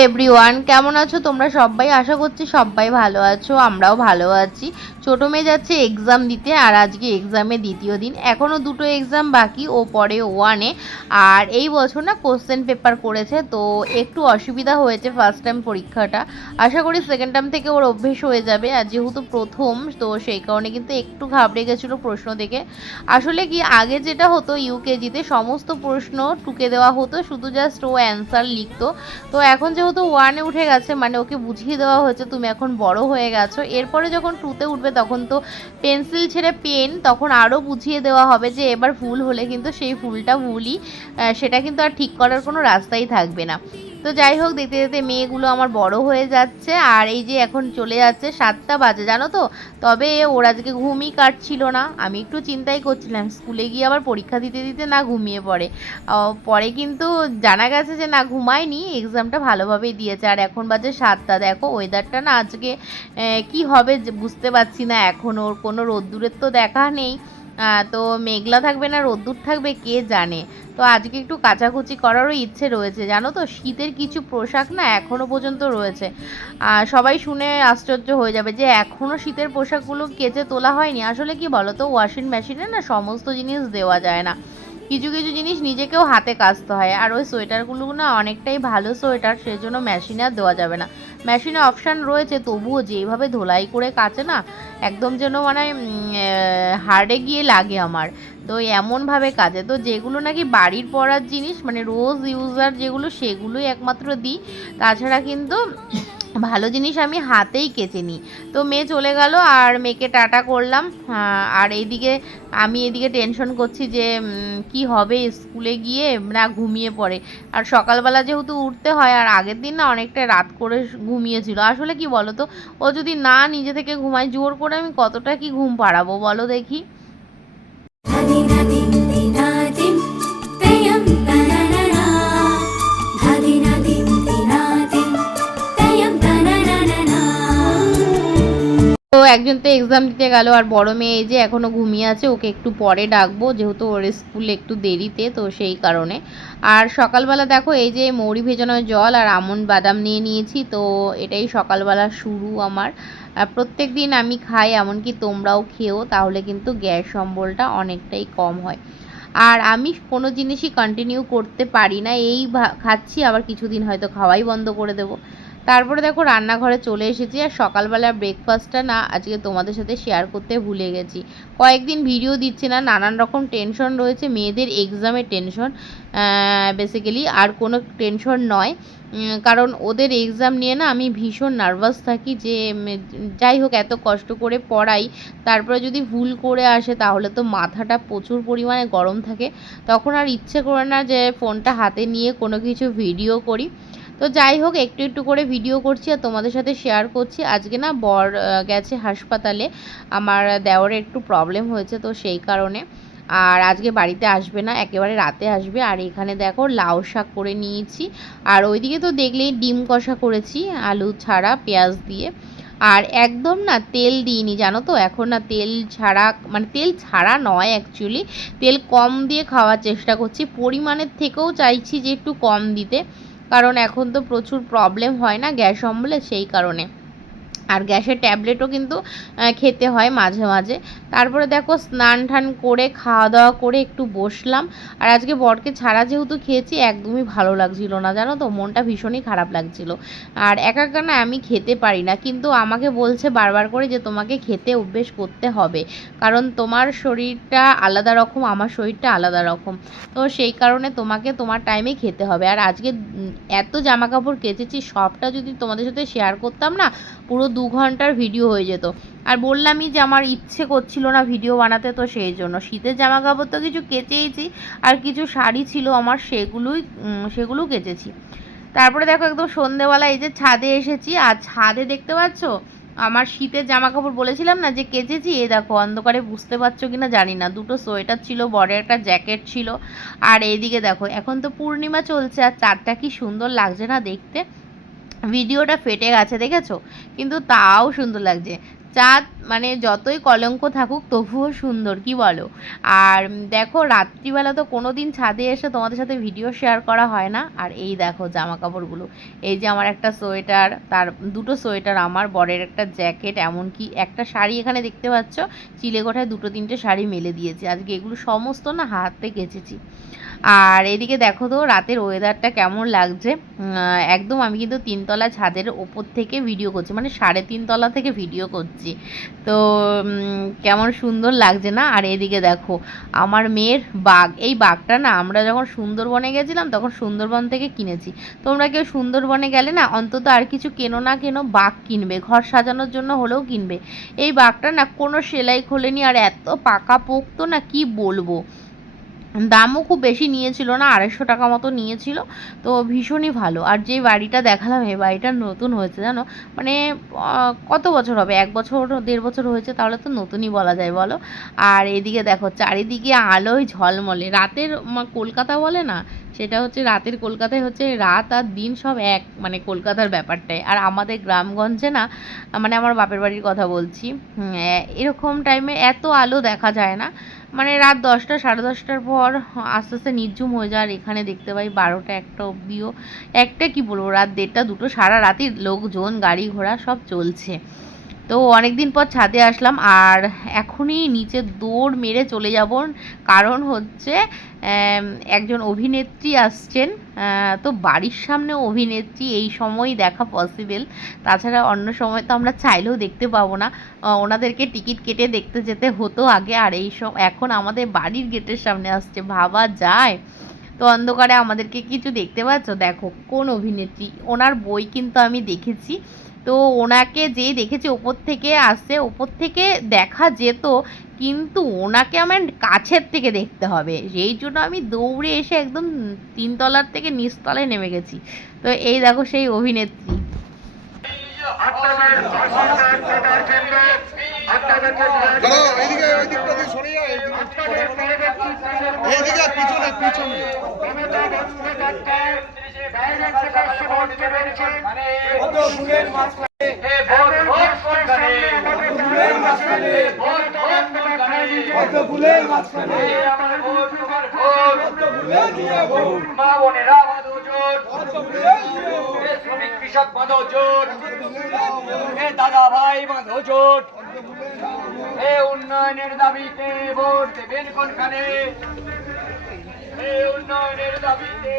Everyone, কেমন আছো তোমরা সবাই? আশা করছি সবাই ভালো আছো, আমরাও ভালো আছি। ছোট মেয়ে যাচ্ছে এক্সাম দিতে, আর আজকে এক্সামের দ্বিতীয় দিন। এখনও দুটো এক্সাম বাকি, ও পড়ে ওয়ানে। আর এই বছর না কোশ্চেন পেপার করেছে, তো একটু অসুবিধা হয়েছে ফার্স্ট টাইম পরীক্ষাটা। আশা করি সেকেন্ড টাইম থেকে ওর অভ্যেস হয়ে যাবে। আর যেহেতু প্রথম, তো সেই কারণে কিন্তু একটু ঘাবড়ে গেছিলো প্রশ্ন দেখে। আসলে কি, আগে যেটা হতো ইউকেজিতে সমস্ত প্রশ্ন টুকে দেওয়া হতো, শুধু জাস্ট ও অ্যান্সার লিখতো। তো এখন যেহেতু ওয়ানে উঠে গেছে, মানে ওকে বুঝিয়ে দেওয়া হয়েছে তুমি এখন বড় হয়ে গেছো, এরপরে যখন টুতে উঠবে তখন তো পেন্সিল ছেড়ে পেন, তখন আরও বুঝিয়ে দেওয়া হবে যে এবার ভুল হলে কিন্তু সেই ভুলটা ভুলই, সেটা কিন্তু আর ঠিক করার কোনো রাস্তাই থাকবে না। তো যাই হোক, দেখতে দেখতে মেয়েগুলো আমার বড় হয়ে যাচ্ছে, আর এই যে এখন চলে যাচ্ছে 7টা বাজে, জানো তো। তবে ওর আজকে ঘুমই কাটছিল না, আমি একটু চিন্তাই করছিলাম স্কুলে গিয়ে আবার পরীক্ষা দিতে দিতে না ঘুমিয়ে পড়ে। পরে কিন্তু জানা গেছে যে না, ঘুমায়নি, এক্সামটা ভালোভাবেই দিয়েছে। আর এখন বাজে 7টা। দেখো ওয়েদারটা না আজকে কি হবে বুঝতে পারছি না, এখন ওর কোনো রোদ্দুরের তো দেখা নেই। তো মেঘলা থাকবে না রোদ্দুর থাকবে কে জানে। তো আজকে একটু কাচাকুচি করারও ইচ্ছে রয়েছে, জানো তো। শীতের কিছু পোশাক না এখনও পর্যন্ত রয়েছে। সবাই শুনে আশ্চর্য হয়ে যাবে যে এখনও শীতের পোশাকগুলো কেচে তোলা হয়নি। আসলে কি বলো তো, ওয়াশিং মেশিনে না সমস্ত জিনিস দেওয়া যায় না, কিছু কিছু জিনিস নিজেকেও হাতে কাচতে হয়। আর ওই সোয়েটারগুলো না অনেকটাই ভালো সোয়েটার, সেই জন্য মেশিনে আর দেওয়া যাবে না। মেশিনে অপশান রয়েছে, তবুও যেইভাবে ধোলাই করে কাচে না, একদম যেন মানে হাড়ে গিয়ে লাগে আমার। তো এমনভাবে কাজে, তো যেগুলো নাকি বাড়ির পরার জিনিস, মানে রোজ ইউজার যেগুলো, সেগুলোই একমাত্র দিই। তাছাড়া কিন্তু ভালো জিনিস আমি হাতেই কেচে নিই। তো মেয়ে চলে গেল, আর মেয়েকে টাটা করলাম। আর এইদিকে আমি এদিকে টেনশন করছি যে কি হবে স্কুলে গিয়ে, না ঘুমিয়ে পড়ে। আর সকালবেলা যেহেতু উঠতে হয়, আর আগের দিন না অনেকটা রাত করে ঘুমিয়েছিল। আসলে কি বলো তো, ও যদি না নিজে থেকে ঘুমায়, জোর করে আমি কতটা কি ঘুম পাড়াবো বলো দেখি। তো একজন তো এক্সাম দিতে গেল, আর বড় মেয়ে এই যে এখনও ঘুমিয়ে আছে, ওকে একটু পরে ডাকবো, যেহেতু ওর স্কুল একটু দেরিতে, তো সেই কারণে। আর সকালবেলা দেখো এই যে মৌরি ভেজানো জল আর আমন্ড বাদাম নিয়ে নিয়েছি, তো এটাই সকালবেলা শুরু আমার। প্রত্যেক দিন আমি খাই, এমনকি তোমরাও খেও, তাহলে কিন্তু গ্যাস অম্বলটা অনেকটাই কম হয়। আর আমি কোনো জিনিসই কন্টিনিউ করতে পারি না, এই খাচ্ছি আবার কিছুদিন হয়তো খাওয়াই বন্ধ করে দেবো। তারপরে দেখো রান্নাঘরে চলে এসেছি, আর সকালবেলার ব্রেকফাস্টটা না আজকে তোমাদের সাথে শেয়ার করতে ভুলে গেছি। কয়েকদিন ভিডিও দিচ্ছি না, নানান রকম টেনশন রয়েছে, মেয়েদের এক্সামের টেনশন বেসিক্যালি, আর কোনো টেনশন নয়। কারণ ওদের এক্সাম নিয়ে না আমি ভীষণ নার্ভাস থাকি, যে যাই হোক এত কষ্ট করে পড়াই, তারপরে যদি ভুল করে আসে তাহলে তো মাথাটা প্রচুর পরিমাণে গরম থাকে, তখন আর ইচ্ছে করে না যে ফোনটা হাতে নিয়ে কোনো কিছু ভিডিও করি। তো যাই হোক, একটু একটু করে ভিডিও করছি আর তোমাদের সাথে শেয়ার করছি। আজকে না বর গেছে হাসপাতালে, আমার দেওরের একটু প্রবলেম হয়েছে, তো সেই কারণে। আর আজকে বাড়িতে আসবে না, একেবারে রাতে আসবে। আর এখানে দেখো লাউ শাক করে নিয়েছি, আর ওইদিকে তো দেখলেই ডিম কষা করেছি আলু ছাড়া পেঁয়াজ দিয়ে। আর একদম না তেল দিইনি, জানো তো। এখন না তেল ছাড়া, মানে তেল ছাড়া নয় অ্যাকচুয়ালি, তেল কম দিয়ে খাওয়ার চেষ্টা করছি, পরিমাণের থেকেও চাইছি যে একটু কম দিতে, কারণ এখন তো প্রচুর প্রবলেম হয় না গ্যাস অম্বলে, সেই কারণে। আর গ্যাসের ট্যাবলেটও কিন্তু খেতে হয় মাঝে মাঝে। তারপরে দেখো স্নান টান করে খাওয়া দাওয়া করে একটু বসলাম। আর আজকে বরকে ছাড়া যেহেতু খেয়েছি, একদমই ভালো লাগছিল না, জানো তো, মনটা ভীষণই খারাপ লাগছিল। আর একা একা না আমি খেতে পারি না, কিন্তু আমাকে বলছে বারবার করে যে তোমাকে খেতে অভ্যেস করতে হবে, কারণ তোমার শরীরটা আলাদা রকম, আমার শরীরটা আলাদা রকম, তো সেই কারণে তোমাকে তোমার টাইমে খেতে হবে। আর আজকে এত জামা কাপড় কেচেছি, সবটা যদি তোমাদের সাথে শেয়ার করতাম না, পুরো 2 ঘন্টার ভিডিও হয়ে যেত। আর বললামই যে আমার ইচ্ছে করছিল না ভিডিও বানাতে, তো সেই জন্য। শীতের জামা কাপড় তো কিছু কেচেইছি, আর কিছু শাড়ি ছিল আমার, সেগুলোও কেচেছি। তারপরে দেখো একদম সন্ধেবেলা এই যে ছাদে এসেছি, আর ছাদে দেখতে পাচ্ছ আমার শীতের জামা কাপড় বলেছিলাম না যে কেচেছি, এই দেখো অন্ধকারে বুঝতে পারছো কিনা জানি না, দুটো সোয়েটার ছিল, বড় একটা জ্যাকেট ছিল। আর এইদিকে দেখো এখন তো পূর্ণিমা চলছে, আর চাঁদটা কি সুন্দর লাগছে না দেখতে। ভিডিওটা ফেটে গেছে দেখেছো, কিন্তু তাও সুন্দর লাগছে। চাঁদ মানে যতই কলঙ্ক থাকুক তবুও সুন্দর, কি বলো? আর দেখো রাত্রিবেলা তো কোনো দিন ছাদে এসে তোমাদের সাথে ভিডিও শেয়ার করা হয় না। আর এই দেখো জামা কাপড়গুলো, এই যে আমার একটা সোয়েটার, তার দুটো সোয়েটার, আমার বরের একটা জ্যাকেট, এমনকি একটা শাড়ি এখানে দেখতে পাচ্ছ, চিলেকোঠায় দুটো তিনটে শাড়ি মেলে দিয়েছি আজকে, এগুলো সমস্ত না হাতে কেচেছি। আর এদিকে দেখো তো রাতের ওয়েদারটা কেমন লাগছে। একদম আমি কিন্তু তিনতলা ছাদের ওপর থেকে ভিডিও করছি, মানে 3.5 তলা থেকে ভিডিও করছি। তো কেমন সুন্দর লাগছে না? আর এদিকে দেখো আমার মেয়ের বাঘ, এই বাঘটা না আমরা যখন সুন্দরবনে গেছিলাম তখন সুন্দরবন থেকে কিনেছি। তোমরা কেউ সুন্দরবনে গেলে না অন্তত আর কিছু কেনো না কেনো, বাঘ কিনবে, ঘর সাজানোর জন্য হলেও কিনবে। এই বাঘটা না কোনো সেলাই খোলেনি, আর এত পাকাপোক্ত না কি বলবো। দামও খুব বেশি নিয়েছিল না, 250 টাকা মতো নিয়েছিল। তো ভীষণই ভালো। আর যে বাড়িটা দেখালাম এই বাড়িটা নতুন হয়েছে জানো, মানে কত বছর হবে, 1 বছর 1.5 বছর হয়েছে, তাহলে তো নতুনই বলা যায় বলো। আর এদিকে দেখো চারিদিকে আলোয় ঝলমলে, রাতের কলকাতা বলে না, সেটা হচ্ছে রাতের কলকাতায় হচ্ছে রাত আর দিন সব এক, মানে কলকাতার ব্যাপারটাই। আর আমাদের গ্রামগঞ্জে না, মানে আমার বাপের বাড়ির কথা বলছি, এরকম টাইমে এত আলো দেখা যায় না, মানে রাত 10টা 10:30টার পর আস্তে আস্তে নির্ঝুম হয়ে যায়। আর এখানে দেখতে পাই 12টা 1টা অবধিও, একটা কি বলবো, রাত 1:30 2টো সারা রাতই লোকজন গাড়ি ঘোড়া সব চলছে। তো অনেক দিন পর ছাদে আসলাম, আর এখনই নিচে দৌড় মেরে চলে যাব, কারণ হচ্ছে একজন অভিনেত্রী আসছেন। তো বাড়ির সামনে অভিনেত্রী এই সময় দেখা পসিবল, তাছাড়া অন্য সময় তো আমরা চাইলেও দেখতে পাবো না। ওনাদেরকে টিকিট কেটে দেখতে যেতে হতো আগে, আর এই এখন আমাদের বাড়ির গেটের সামনে আসছে, ভাবা যায়? তো অন্ধকারে আমাদেরকে কিছু দেখতে পাচ্ছ? দেখো কোন অভিনেত্রী, ওনার বই কিন্তু আমি দেখেছি। তো ওনাকে যেই দেখেছি ওপর থেকে আসছে, ওপর থেকে দেখা যেত, কিন্তু ওনাকে আমার কাছের থেকে দেখতে হবে, সেই জন্য আমি দৌড়ে এসে একদম 3 তলার থেকে নিচতলায় নেমে গেছি। তো এই দেখো সেই অভিনেত্রী। শ্রমিক কৃষক বাঁধো জোট, দাদা ভাই বাঁধো জোট, উন্নয়নের দাবিতে ভোট দেবেন কোনখানে, উন্নয়নের দাবিতে